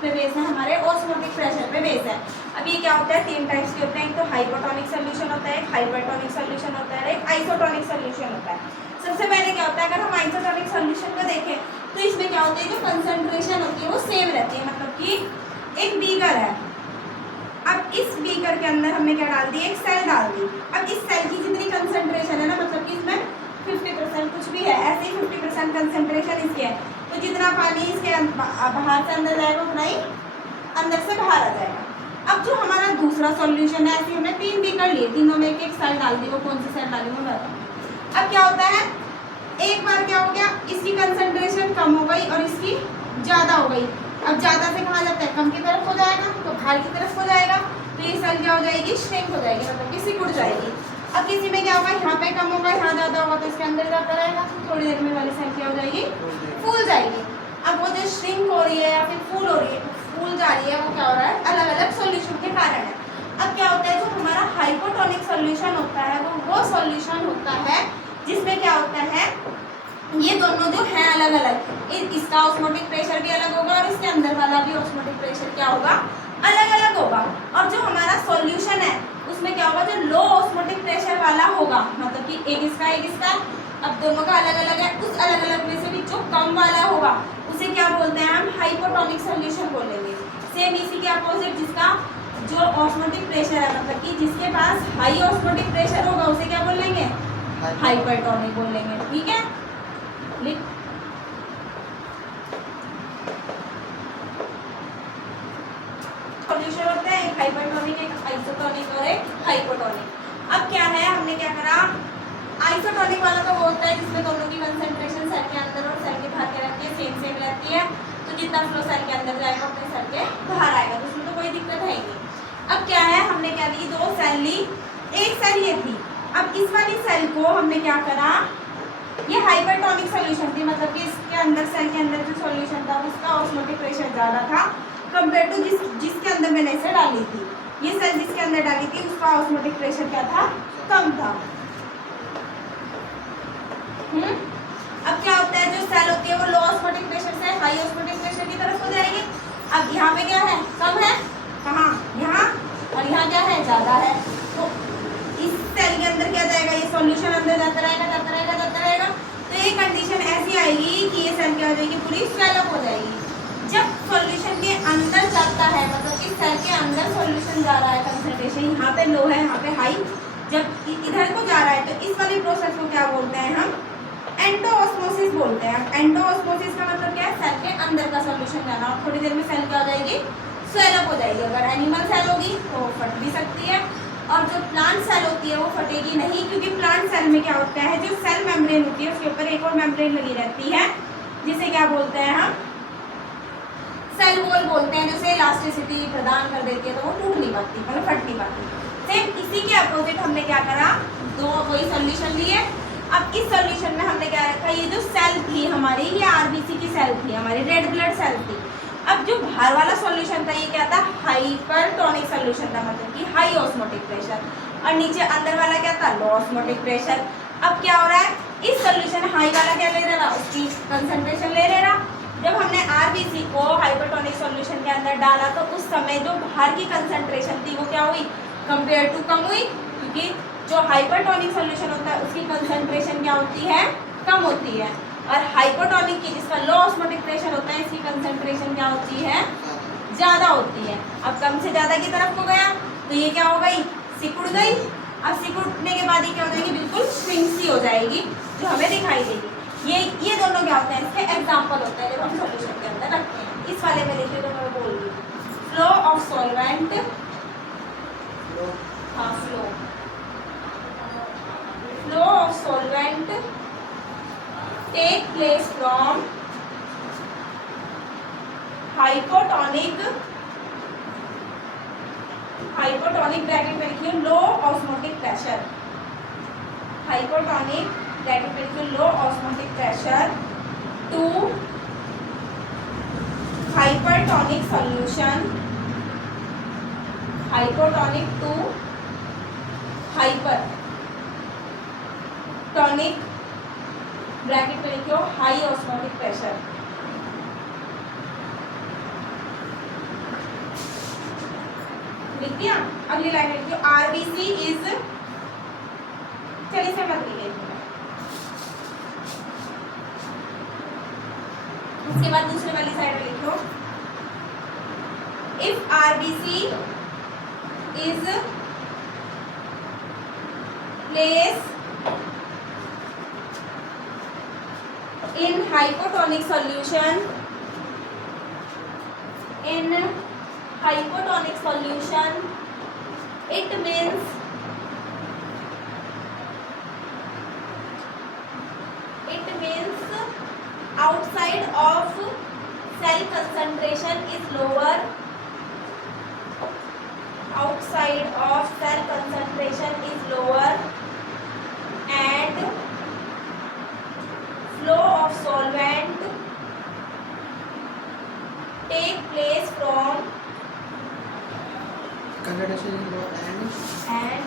पे बेस है, हमारे ऑस्मोटिक प्रेशर पे बेस है। अब ये क्या होता है, 3 टाइप्स के होते हैं, एक तो हाइपोटोनिक सोल्यूशन होता है, एक हाइपरटोनिक सोल्यूशन होता है, एक आइसोटोनिक सोल्यूशन होता है। सबसे पहले क्या होता है, अगर हम आइसोटोनिक सोल्यूशन को देखें तो इसमें क्या होता है, जो कंसंट्रेशन होती है वो सेम रहती है, मतलब कि एक बीकर है, अब इस बीकर के अंदर हमने क्या डाल दी, एक सेल डाल दी। अब इस सेल की जितनी कंसंट्रेशन है ना, मतलब कि इसमें 50% कुछ भी है, ऐसे ही 50% कंसंट्रेशन इसकी है, तो जितना पानी इसके बाहर से अंदर जाएगा उतना ही अंदर से बाहर आ जाएगा। अब जो हमारा दूसरा सॉल्यूशन है, ऐसे हमने 3 बीकर लिए, तीनों में एक एक सेल डाल दी, वो कौन सी सेल डाली वो बताओ। अब क्या होता है, एक बार क्या हो गया, इसकी कंसंट्रेशन कम हो गई और इसकी ज़्यादा हो गई। अब ज़्यादा से कहाँ जाता है, कम की तरफ हो जाएगा, तो बाहर की तरफ हो जाएगा, तो ये सेल क्या हो जाएगी, श्रिंक हो जाएगी, मतलब कि सिकुड़ जाएगी। अब किसी में क्या होगा, यहाँ पे कम होगा, यहाँ ज़्यादा होगा, तो इसके अंदर जाता रहेगा, तो थोड़ी देर में वाली सेल क्या हो जाएगी, फूल जाएगी। अब वो जो श्रिंक हो रही है या फिर फूल हो रही है, फूल जा रही है, वो क्या हो रहा है, अलग अलग सोल्यूशन के कारण है। अब क्या होता है, जो हमारा हाइपोटोनिक सोल्यूशन होता है वो सोल्यूशन होता है जिसमें क्या होता है, ये दोनों जो है अलग अलग, इसका ऑस्मोटिक प्रेशर भी अलग होगा और इसके अंदर वाला भी ऑस्मोटिक प्रेशर क्या होगा, अलग अलग होगा। और जो हमारा सॉल्यूशन है उसमें क्या होगा, जो लो ऑस्मोटिक प्रेशर वाला होगा, मतलब कि एक इसका, अब दोनों का अलग अलग है, उस अलग अलग में से भी जो कम वाला होगा उसे क्या बोलते हैं, हम हाइपोटोनिक सॉल्यूशन बोलेंगे। सेम इसी के अपोजिट, जिसका जो ऑस्मोटिक प्रेशर है, मतलब कि जिसके पास हाई ऑस्मोटिक प्रेशर होगा उसे क्या बोलेंगे, हाइपरटोनिक बोलेंगे। ठीक है, लिख सॉल्यूशन होते हैं, एक हाइपरटोनिक, एक आइसोटोनिक और एक हाइपोटोनिक। अब क्या है, हमने क्या करा, आइसोटोनिक वाला तो वो होता है जिसमें दोनों की कंसंट्रेशन सेल के अंदर और सेल के बाहर क्या रहती है, सेम रहती है, तो जितना फ्लो सेल के अंदर जाएगा अपने सेल के बाहर आएगा, तो उसमें तो कोई दिक्कत है ही नहीं। अब क्या है, हमने क्या ली, 2 सेल ली, एक सेल ये थी। अब इस वाली सेल को हमने क्या करा, ये हाइपरटोनिक सॉल्यूशन थी, मतलब कि इसके अंदर सेल के अंदर जो सॉल्यूशन था उसका ऑस्मोटिक प्रेशर ज़्यादा था कंपेयर टू जिसके अंदर मैंने इसे डाली थी। ये सेल जिसके अंदर डाली थी उसका ऑस्मोटिक प्रेशर क्या था, कम था। अब क्या होता है, जो सेल होती है वो लो ऑस्मोटिक प्रेशर से हाई ऑस्मोटिक प्रेशर की तरफ हो जाएगी। अब यहाँ पे क्या है, कम है, कहाँ, यहाँ, और यहाँ क्या है, ज़्यादा है, तो इस सेल के अंदर क्या जाएगा, ये सॉल्यूशन अंदर जाता रहेगा, जाता रहेगा, जाता रहेगा, तो ये कंडीशन ऐसी आएगी कि ये सेल क्या हो जाएगी, पूरी स्वेल अप हो जाएगी। जब सॉल्यूशन के अंदर जाता है, मतलब इस सेल के अंदर सॉल्यूशन जा रहा है, कंसंट्रेशन यहाँ पे लो है, यहाँ पे हाई, जब इधर को जा रहा है तो इस वाली प्रोसेस को क्या बोलते हैं हम, एंडोऑस्मोसिस बोलते हैं। एंडोऑस्मोसिस का मतलब क्या है, सेल के अंदर का सॉल्यूशन जाना, और थोड़ी देर में सेल क्या हो जाएगी, स्वेल अप हो जाएगी। अगर एनिमल सेल होगी तो फट भी सकती है, और जो प्लांट सेल होती है वो फटेगी नहीं, क्योंकि प्लांट सेल में क्या होता है, जो सेल मेम्ब्रेन होती है उसके ऊपर एक और मेम्ब्रेन लगी रहती है, जिसे क्या बोलते हैं हम, सेल वॉल बोलते हैं, जिसे इलास्टिसिटी प्रदान कर देती है, तो वो टूट नहीं पाती, मतलब फट नहीं पाती। सेम इसी के अपोजिट हमने क्या करा, 2 वही सॉल्यूशन लिए। अब इस सॉल्यूशन में हमने क्या रखा, ये जो सेल थी हमारी, ये आरबीसी की सेल थी, हमारी रेड ब्लड सेल थी। अब जो बाहर वाला सॉल्यूशन था ये क्या था, हाइपरटोनिक सॉल्यूशन था, मतलब कि हाई ऑस्मोटिक प्रेशर, और नीचे अंदर वाला क्या था, लो ऑस्मोटिक प्रेशर। अब क्या हो रहा है, इस सॉल्यूशन हाई वाला क्या ले रहा, उसकी कंसंट्रेशन ले रहा। जब हमने आरबीसी को हाइपरटोनिक सॉल्यूशन के अंदर डाला तो उस समय जो बाहर की कंसंट्रेशन थी वो क्या हुई, कंपेयर टू कम हुई, क्योंकि जो हाइपरटोनिक सॉल्यूशन होता है उसकी कंसंट्रेशन क्या होती है, कम होती है, और हाइपोटोनिक की, जिसका लो ऑस्मोटिक प्रेशर होता है, इसकी कंसंट्रेशन क्या होती है, ज़्यादा होती है। अब कम से ज़्यादा की तरफ को गया तो ये क्या हो गई, सिकुड़ गई। अब सिकुड़ने के बाद ये क्या हो जाएगी, बिल्कुल श्रिंक सी हो जाएगी, जो हमें दिखाई देगी। ये दोनों क्या होते हैं, इसके एग्जाम्पल होते हैं जब हम सॉल्यूशन के अंदर रखते हैं। इस वाले में देखिए तो मैं बोल रही हूँ, फ्लो ऑफ सॉल्वेंट, हाँ flow of solvent take place from hypotonic bracket में लिखिए low osmotic pressure, hypotonic bracket में लिखिए low osmotic pressure to hypertonic solution, hypotonic to hypertonic bracket में लिखियो हाई ऑस्मोटिक प्रेशर। लिख दिया। अगली लाइन लिखती हूँ RBC इज, चलिए इसे मत लिखिए, उसके बाद दूसरे वाली साइड में लिख लो if RBC is place in hypotonic solution, in hypotonic solution, it means outside of cell concentration is lower, outside of cell concentration is lower and flow of solvent take place from concentration is low and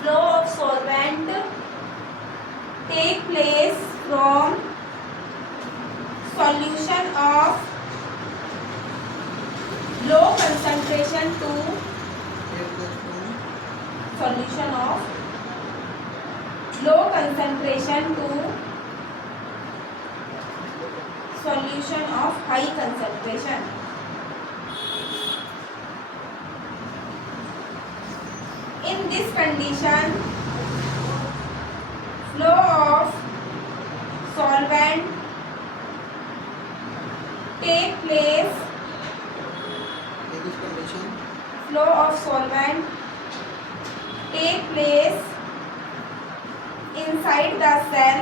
flow of solvent take place from solution of low concentration to solution of low concentration to solution of high concentration. In this condition, flow of solvent take place. in this condition Flow of solvent take place inside the cell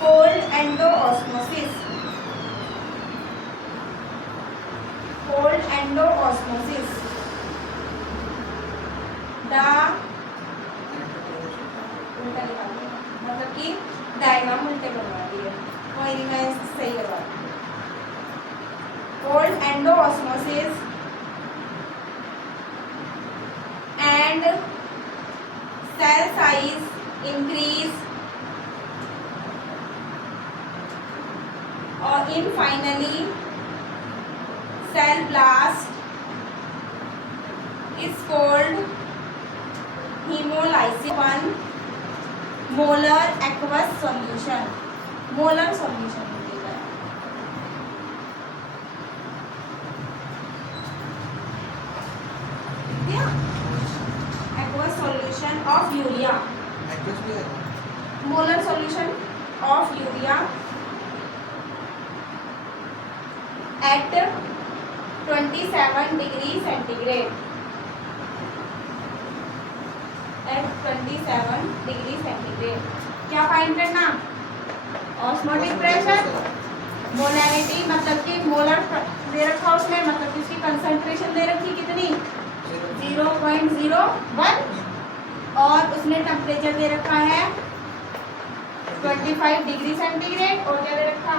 called endoosmosis. Called endoosmosis. The उल्टा लिखा दिया, मतलब कि diagram उल्टे करवा दिए, कोई नहीं, मैं सही लगा। Called endoosmosis and cell size increase or in finally cell blast is called hemolysis. 1 molar aqueous solution, molar solution मिलेगा। क्या aqueous solution of urea, accuracy है molar solution of urea at 27 degree centigrade, at 27 degree centigrade। क्या find करना? Osmotic pressure, molarity मतलब कि molar दे रखा उसमें, मतलब कि उसकी कंसंट्रेशन दे रखी कितनी 0.01 और उसने टेम्परेचर दे रखा है 25 डिग्री सेंटीग्रेड और क्या दे रखा,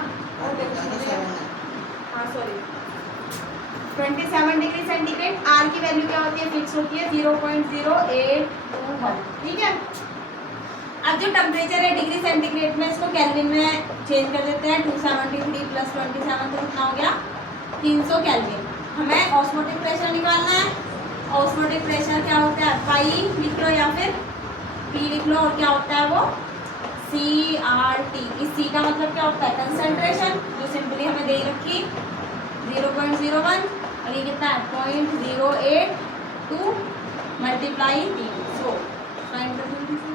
हाँ सॉरी 27 डिग्री सेंटीग्रेड। आर की वैल्यू क्या होती है, फिक्स होती है 0.0821, ठीक है। अब जो टेम्परेचर है डिग्री सेंटीग्रेड में, इसको केल्विन में चेंज कर देते हैं। 273 प्लस 27 तो कितना हो गया 300 केल्विन। हमें ऑस्मोटिक प्रेशर निकालना है। ऑस्मोटिक प्रेशर क्या होता है, पाई लिख लो या फिर पी लिख लो, और क्या होता है वो CRT। इस C का मतलब क्या होता है, कंसंट्रेशन, जो सिंपली हमें दे रखी 0.01 और ये कितना है 0.082 मल्टीप्लाई 300 फाइंड कर दीजिए।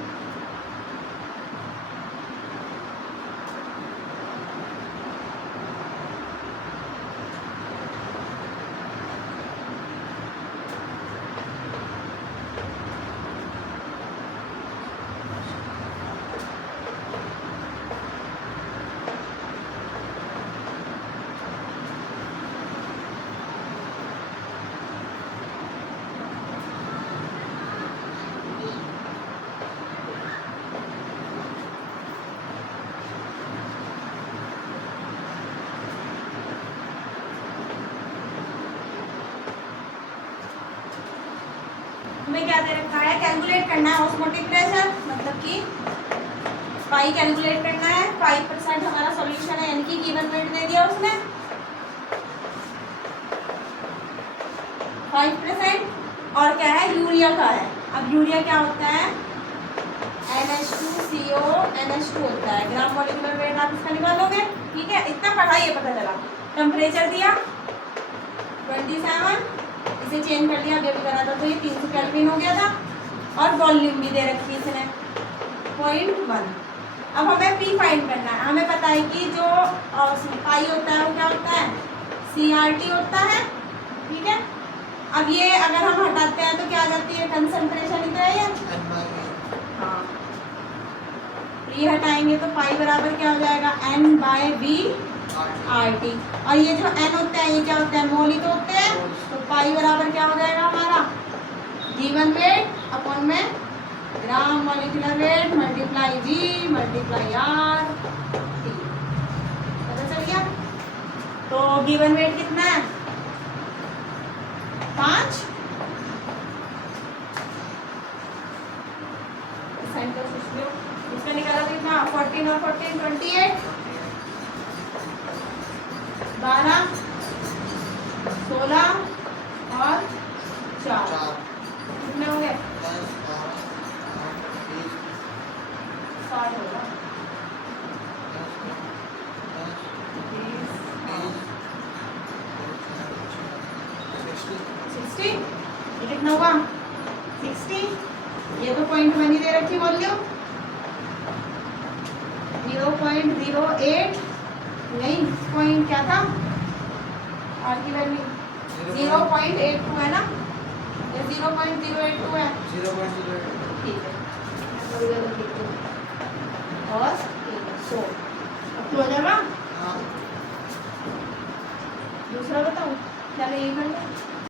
हमें क्या दे रखा है, कैलकुलेट करना है ऑस्मोटिक प्रेशर, मतलब कि पाई कैलकुलेट करना है। 5% हमारा सॉल्यूशन है, यानी कि गिवन वेट दे दिया उसने। 5% और क्या है यूरिया का है। अब यूरिया क्या होता है NH2CO NH2 होता है। ग्राम मॉलिक्यूलर वेट आप इसका निकालोगे, ठीक है। इतना पढ़ाइए पता चला। टेम्परेचर दिया 27, इसे चेंज कर लिया, अभी अभी करा था तो ये 300 केल्विन हो गया था। और वॉल्यूम भी दे रखी इसने 0.1। अब हमें पी फाइंड करना है। हमें पता है कि जो पाई होता है वो क्या होता है CRT होता है, ठीक है। अब ये अगर हम हटाते हैं तो क्या आ जाती है कंसंट्रेशन इतना है N by A. हाँ, ये हटाएंगे तो पाई बराबर क्या हो जाएगा N/V RT। और ये जो N होता है ये क्या होता है मोल ही तो होते हैं, तो पाई बराबर क्या हो जाएगा हमारा गिवन वेट अपॉन में gram molecular weight multiply G multiply R T। पता चल गया। तो गिवन वेट कितना है 5। सेंटर सोच लो, इसका निकाला तो कितना 14 और 14 28, 12 16 और 4 4, कितने हो गए 10, 12, 20, 60 होगा 60। ये कितना हुआ 60। ये तो 0.1 ही दे रखी वॉल्यूम 0.08 नहीं पॉइंट क्या था आर की वैल्यू 0.82 है ना, ये 0.082 है, 0.08. ठीक है। और 100 अब हो जाएगा। हाँ. दूसरा बताऊँ, चलो ये कर लो।